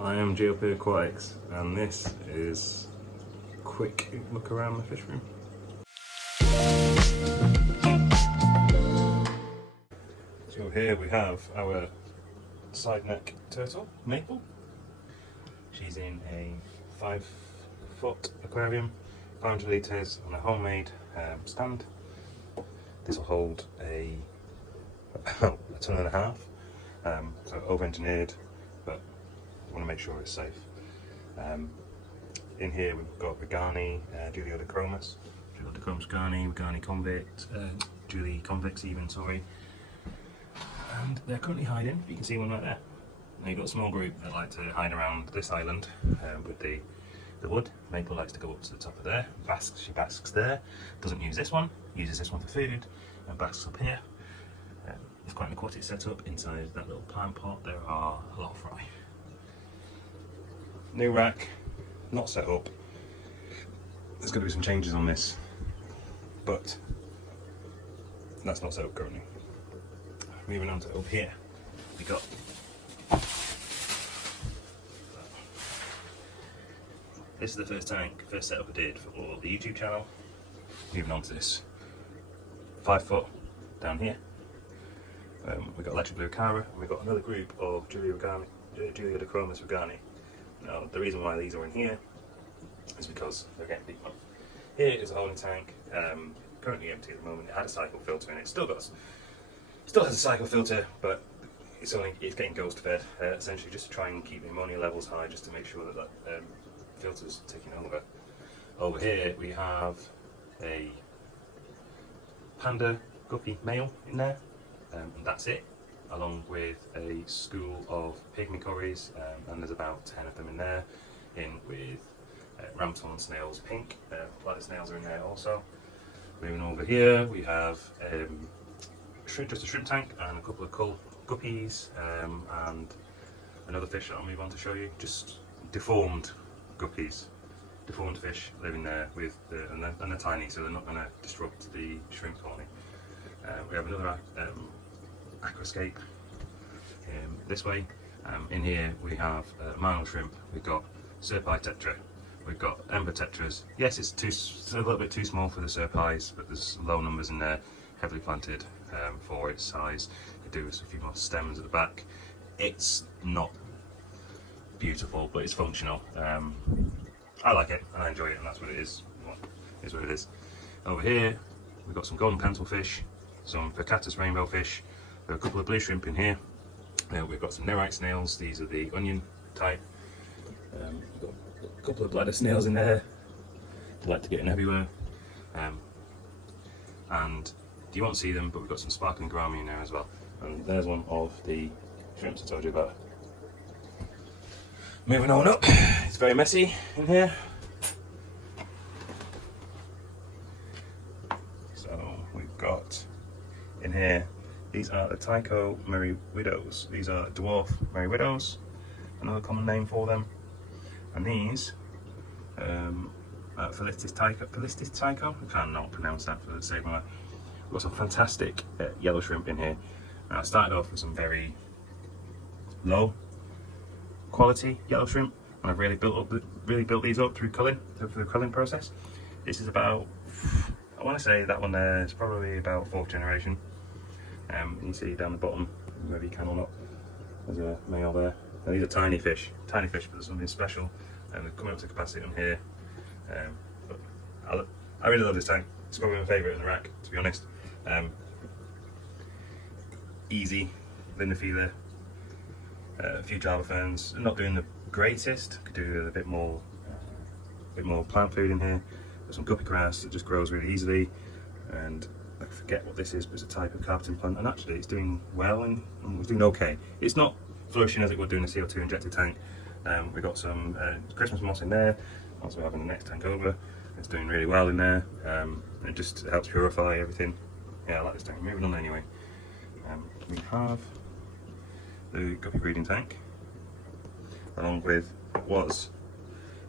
I am GLP Aquatics, and this is a quick look around the fish room. So here we have our side neck turtle, Maple. She's in a 5-foot aquarium, 500 litres on a homemade stand. This will hold about a ton and a half, so over-engineered, but I want to make sure it's safe. In here we've got Regani, Juliodachromis Regani, Regani convict, Julie convicts even, sorry. And they're currently hiding, you can see one right there. Now you've got a small group that like to hide around this island with the wood. Maple likes to go up to the top of there, she basks there, doesn't use this one, uses this one for food, and basks up here. It's quite an aquatic setup. Inside that little plant pot there are a lot of fry. New rack, not set up. There's going to be some changes on this, but that's not set up currently. Moving on to up here, we got this is the first setup I did for the YouTube channel. Moving on to this 5-foot down here. We've got electric blue cara, and we've got another group of Juliodachromis Regani. Now, the reason why these are in here is because they're getting deeper. Here is a holding tank, currently empty at the moment. It had a cycle filter in it, still has a cycle filter, but it's getting ghost fed, essentially just to try and keep the ammonia levels high, just to make sure that filter's taking over. Over here we have a panda guppy male in there, and that's it, along with a school of pygmy curries, and there's about 10 of them in there, in with ramton snails pink, bladder snails are in there also. Moving over here we have just a shrimp tank and a couple of cull guppies, and another fish that I'll move on to show you, just deformed guppies, deformed fish living there with and they're tiny, so they're not going to disrupt the shrimp colony. We have another aquascape this way. In here we have marlin shrimp, we've got serpi tetra, we've got ember tetras. Yes, it's a little bit too small for the serpis, but there's low numbers in there, heavily planted for its size. Could do with a few more stems at the back. It's not beautiful, but it's functional. I like it and I enjoy it, and that's what it is. Is what it is. Over here we've got some golden cantalfish, some Vercatus rainbow fish, there are a couple of blue shrimp in here. We've got some nerite snails, these are the onion type. We've got a couple of bladder snails in there, they like to get in everywhere. And you won't see them, but we've got some sparkling gourami in there as well. And there's one of the shrimps I told you about. Moving on up, it's very messy in here. So we've got in here, these are the Tycho Merry Widows. These are dwarf Merry Widows, another common name for them. And these, Felistis Tycho, I cannot pronounce that for the sake of my life. We've got some fantastic yellow shrimp in here. Now I started off with some very low quality yellow shrimp, and I've really built these up through the culling process. This is about, I want to say that one there is probably about 4th generation. You can see down the bottom, whether you can or not, there's a male there. Now, these are tiny fish, but there's something special, and they're coming up to capacity on here. But I really love this tank. It's probably my favourite in the rack, to be honest. Easy, Lindophilia, a few Java ferns. Not doing the greatest. Could do a bit more plant food in here. There's some guppy grass that just grows really easily, and I forget what this is, but it's a type of carpeting plant, and actually it's doing well and it's doing okay. It's not flourishing as it would do in a CO2 injected tank. We've got some Christmas moss in there, also having the next tank over. It's doing really well in there. It just helps purify everything. Yeah, I like this tank. Moving on anyway. We have the guppy breeding tank, along with what was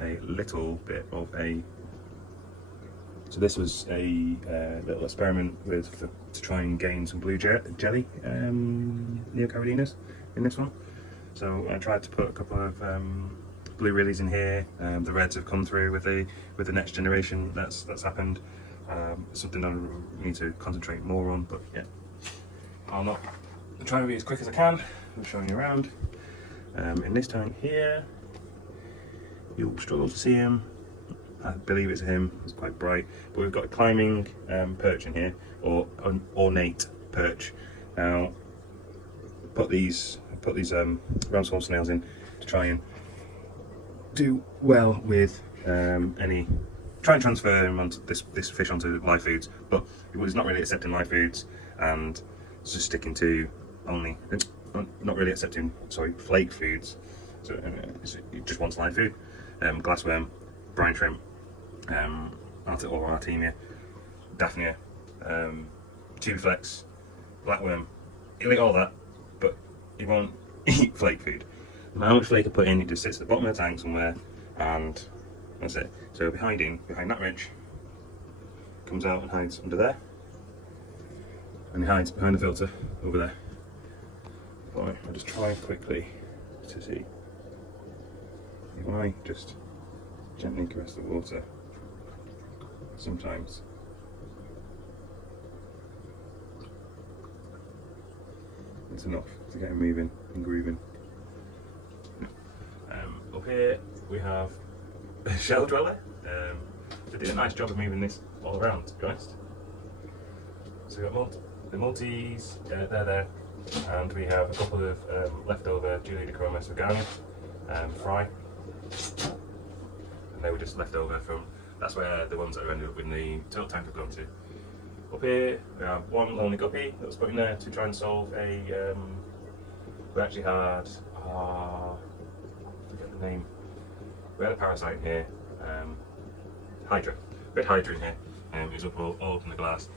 a little bit of a. So this was a little experiment to try and gain some blue jelly neocaridinus in this one. So I tried to put a couple of blue lilies in here. The reds have come through with the next generation. That's happened. Something I need to concentrate more on, but yeah, I'm trying to be as quick as I can. I'm showing you around. In this tank here, you'll struggle to see him. I believe it's him. It's quite bright, but we've got a climbing perch in here, or an ornate perch. Now, put these round swamp snails in to try and do well with try and transfer him onto this fish onto live foods, but he's not really accepting live foods, and it's just sticking to only not really accepting flake foods. So it just wants live food. Glassworm, brine shrimp, or Artemia, Daphnia, tubiflex, blackworm. He'll eat all that, but he won't eat flake food. No matter how much flake I put in, he just sits at the bottom of the tank somewhere, and that's it. So he'll be hiding behind that ridge, comes out and hides under there, and he hides behind the filter over there. Right, I'll just try quickly to see if I just gently caress the water. Sometimes it's enough to get him moving and grooving. Up here we have a shell dweller. They did a nice job of moving this all around, to be honest. So we've got the multis, they're there, and we have a couple of leftover Julidichromis vegani fry, and they were just left over from. That's where the ones that ended up in the tilt tank have gone to. Up here we have one lonely guppy that was put in there to try and solve a. We actually had. I forget the name. We had a parasite here. Hydra. We had Hydra in here. It was up all up in the glass.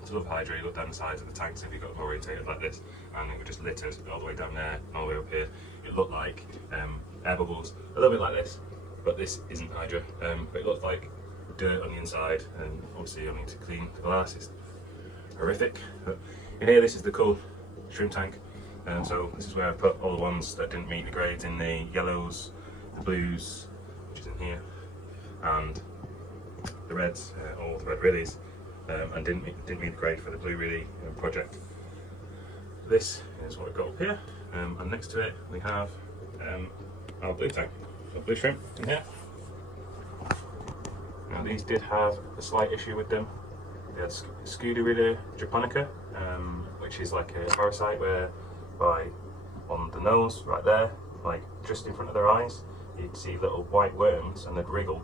It's a little Hydra. You look down the sides of the tanks if you got them orientated like this, and it was just littered all the way down there and all the way up here. It looked like air bubbles, a little bit like this, but this isn't Hydra. But it looked like dirt on the inside, and obviously I need to clean the glass. It's horrific. But in here, this is the cool shrimp tank, and so this is where I put all the ones that didn't meet the grades in the yellows, the blues, which is in here, and the reds, all the red lilies, and didn't meet the grade for the blue lily project. This is what we've got up here, and next to it we have our blue tank, so blue shrimp in here. Now these did have a slight issue with them. They had Scudarilla japonica, which is like a parasite where on the nose right there, like just in front of their eyes, you'd see little white worms and they'd wriggle.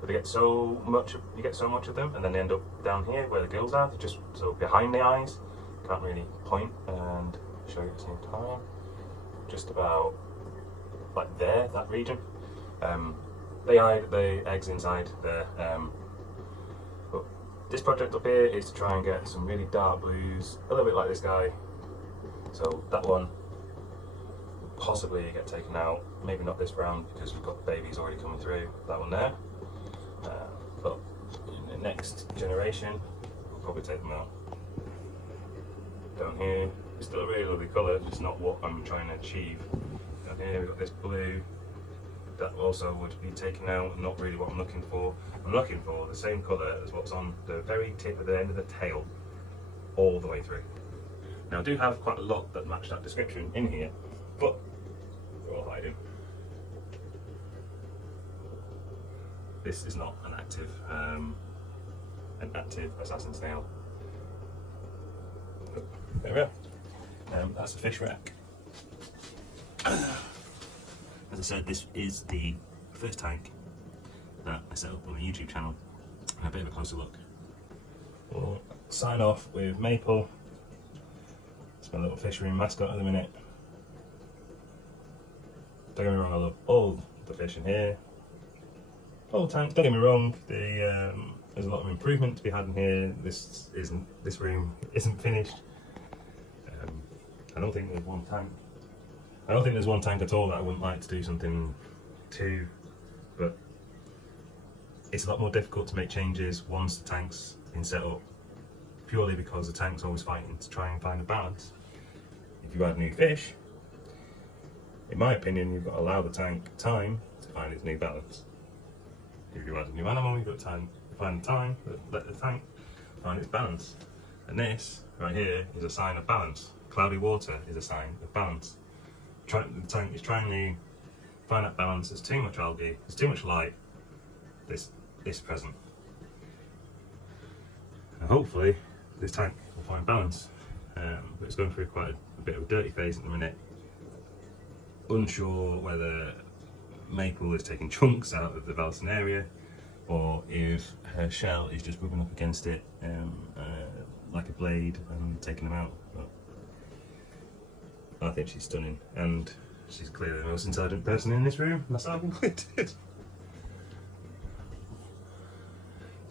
But you get so much of them, and then they end up down here where the gills are. They're just so behind the eyes. Can't really point and show you at the same time. Just about like there, that region. They hide the eggs inside there. But this project up here is to try and get some really dark blues, a little bit like this guy. So that one will possibly get taken out. Maybe not this round because we've got babies already coming through. That one there. But in the next generation, we'll probably take them out. Down here, it's still a really lovely colour, it's not what I'm trying to achieve. Down here we've got this blue, that also would be taken out, not really what I'm looking for. I'm looking for the same colour as what's on the very tip of the end of the tail, all the way through. Now I do have quite a lot that match that description in here, but they're all hiding. This is not an active assassin snail. There we are. That's the fish rack. As I said, this is the first tank that I set up on the YouTube channel. And a bit of a closer look. We'll sign off with Maple. It's my little fish room mascot at the minute. Don't get me wrong, I love all the fish in here. Whole tank, don't get me wrong, there's a lot of improvement to be had in here. This room isn't finished. I don't think there's one tank at all that I wouldn't like to do something to, but it's a lot more difficult to make changes once the tank's been set up, purely because the tank's always fighting to try and find a balance. If you add new fish, In my opinion, you've got to allow the tank time to find its new balance. If you want a new animal, you've got time to find the time, but let the tank find its balance. And this, right here, is a sign of balance. Cloudy water is a sign of balance. The tank is trying to find that balance. There's too much algae, there's too much light. This is present. And hopefully, this tank will find balance. But it's going through quite a bit of a dirty phase at the minute. Unsure whether Maple is taking chunks out of the Velson area, or if her shell is just rubbing up against it like a blade and taking them out. But I think she's stunning, and she's clearly the most intelligent person in this room, myself included.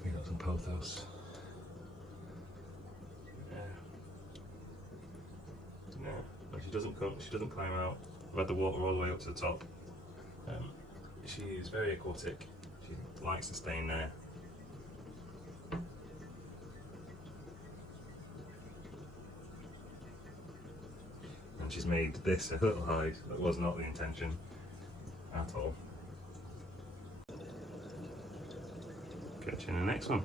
We got some pothos. No, she doesn't come. She doesn't climb out. I've had the water all the way up to the top. She is very aquatic. She likes to stay in there. And she's made this a little hive. That was not the intention at all. Catch you in the next one.